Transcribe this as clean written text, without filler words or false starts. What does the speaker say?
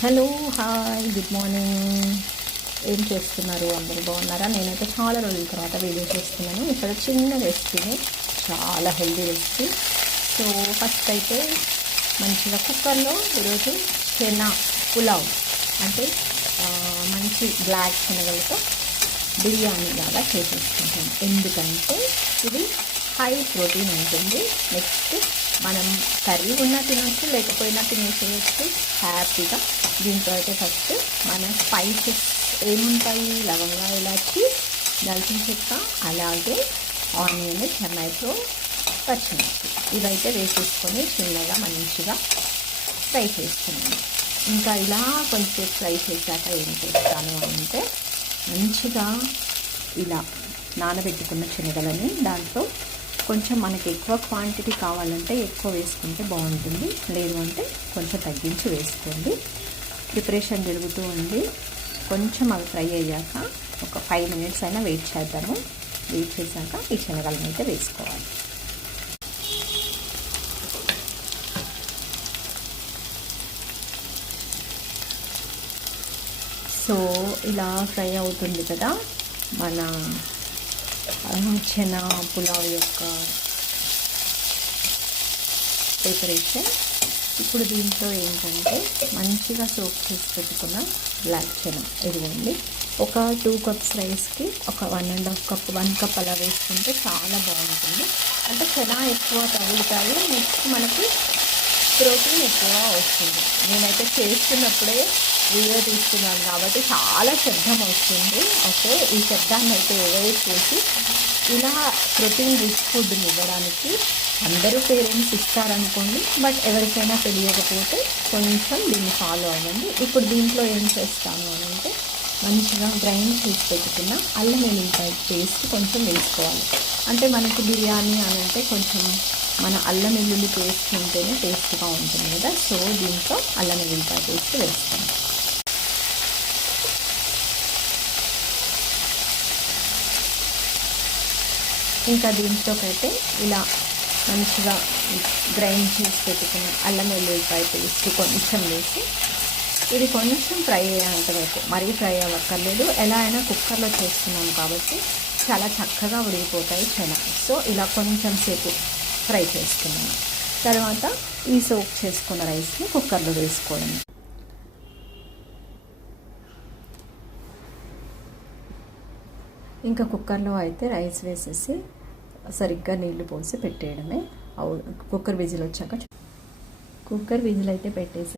Hello, hi, good morning. ఏం చేస్తున్నారు? అందరూ బాగున్నారా? నేనైతే చాలా రోజుల తర్వాత వీడియో చేస్తున్నాను. ఇక్కడ చిన్న రెసిపీని, చాలా హెల్దీ రెసిపీ. సో ఫస్ట్ అయితే మంచిగా కుక్కర్లో ఈరోజు చెనా పులావ్ అంటే మంచి బ్లాక్ శనగలతో బిర్యానీ లాగా చేసేసుకుంటాం. ఎందుకంటే ఇది హై ప్రోటీన్ ఉంటుంది. నెక్స్ట్ మనం కర్రీ ఉన్నా తినొచ్చు, లేకపోయినా తినేసేయచ్చు హ్యాపీగా. దీంట్లో అయితే ఫస్ట్ మన స్పైసెస్ ఏముంటాయి, లవంగా, ఇలాచి, దాల్చిన చెక్క, అలాగే ఆనియన్, టమాటో, పచ్చిమిర్చి ఇవైతే వేసేసుకొని చిన్నగా మంచిగా ఫ్రై చేస్తున్నాను. ఇంకా ఇలా కొంచెం ఫ్రై చేశాక ఏం చేస్తాను అంటే మంచిగా ఇలా నానబెట్టుకున్న శనగలని దాంట్లో కొంచెం మనకి ఎక్కువ క్వాంటిటీ కావాలంటే ఎక్కువ వేసుకుంటే బాగుంటుంది, లేదు అంటే కొంచెం తగ్గించి వేసుకోండి. ప్రిపరేషన్ జరుగుతూ ఉంది. కొంచెం అవి ఫ్రై అయ్యాక ఒక 5 minutes అయినా వెయిట్ చేద్దాము. వెయిట్ చేశాక ఈ శనగలను అయితే వేసుకోవాలి. సో ఇలా ఫ్రై అవుతుంది కదా మన చెనా పులావ్ యొక్క ప్రిపరేషన్. ఇప్పుడు దీంట్లో ఏంటంటే మంచిగా సోక్ చేసి పెట్టుకున్న బ్లాక్ చెనా ఇదిగోండి. ఒక 2 cups రైస్కి ఒక 1.5 cup 1 cup అలా వేసుకుంటే చాలా బాగుంటుంది. అంటే చెనా ఎక్కువ తగులుతాయి, నెక్స్ట్ మనకి ప్రోటీన్ ఎక్కువ వస్తుంది. నేనైతే చేస్తున్నప్పుడే వీడియో తీసుకున్నాను కాబట్టి చాలా శబ్దం వస్తుంది. ఓకే, ఈ శబ్దాన్ని అయితే అవాయిడ్ చేసి ఇలా ప్రోటీన్ రిచ్ ఫుడ్ని ఇవ్వడానికి అందరూ పేరెంట్స్ ఇస్తారనుకోండి, బట్ ఎవరికైనా తెలియకపోతే కొంచెం దీన్ని ఫాలో అవ్వండి. ఇప్పుడు దీంట్లో ఏం చేస్తాను అని అంటే మంచిగా గ్రైండ్ చేసి పెట్టుకున్న అల్లం వెల్లుల్లిపాయ పేస్ట్ కొంచెం వేసుకోవాలి. అంటే మనకి బిర్యానీ అని అంటే కొంచెం మన అల్లం వెల్లుల్లి పేస్ట్ ఉంటేనే టేస్ట్గా ఉంటుంది కదా. సో దీంట్లో అల్లం వెల్లుల్లిపాయ పేస్ట్ వేస్తాను. ఇంకా దీంట్లోకైతే ఇలా మంచిగా గ్రైండ్ చేసి పెట్టుకున్న అల్లం వెల్లుల్లిపాయ పేస్ట్ కొంచెం వేసి ఇది కొంచెం ఫ్రై అయ్యేంత వరకు, మరీ ఫ్రై అవ్వక్కర్లేదు. ఎలా అయినా కుక్కర్లో చేస్తున్నాం కాబట్టి చాలా చక్కగా ఉడికిపోతాయి చెనా. సో ఇలా కొంచెం సేపు ఫ్రై చేసుకున్నాను. తర్వాత ఈ సోక్ చేసుకున్న రైస్ని కుక్కర్లో వేసుకోవడం. ఇంకా కుక్కర్లో అయితే రైస్ వేసేసి సరిగ్గా నీళ్లు పోసి పెట్టేయడమే. కుక్కర్ విజిల్ వచ్చాక కుక్కర్ విజిల్ అయితే పెట్టేసి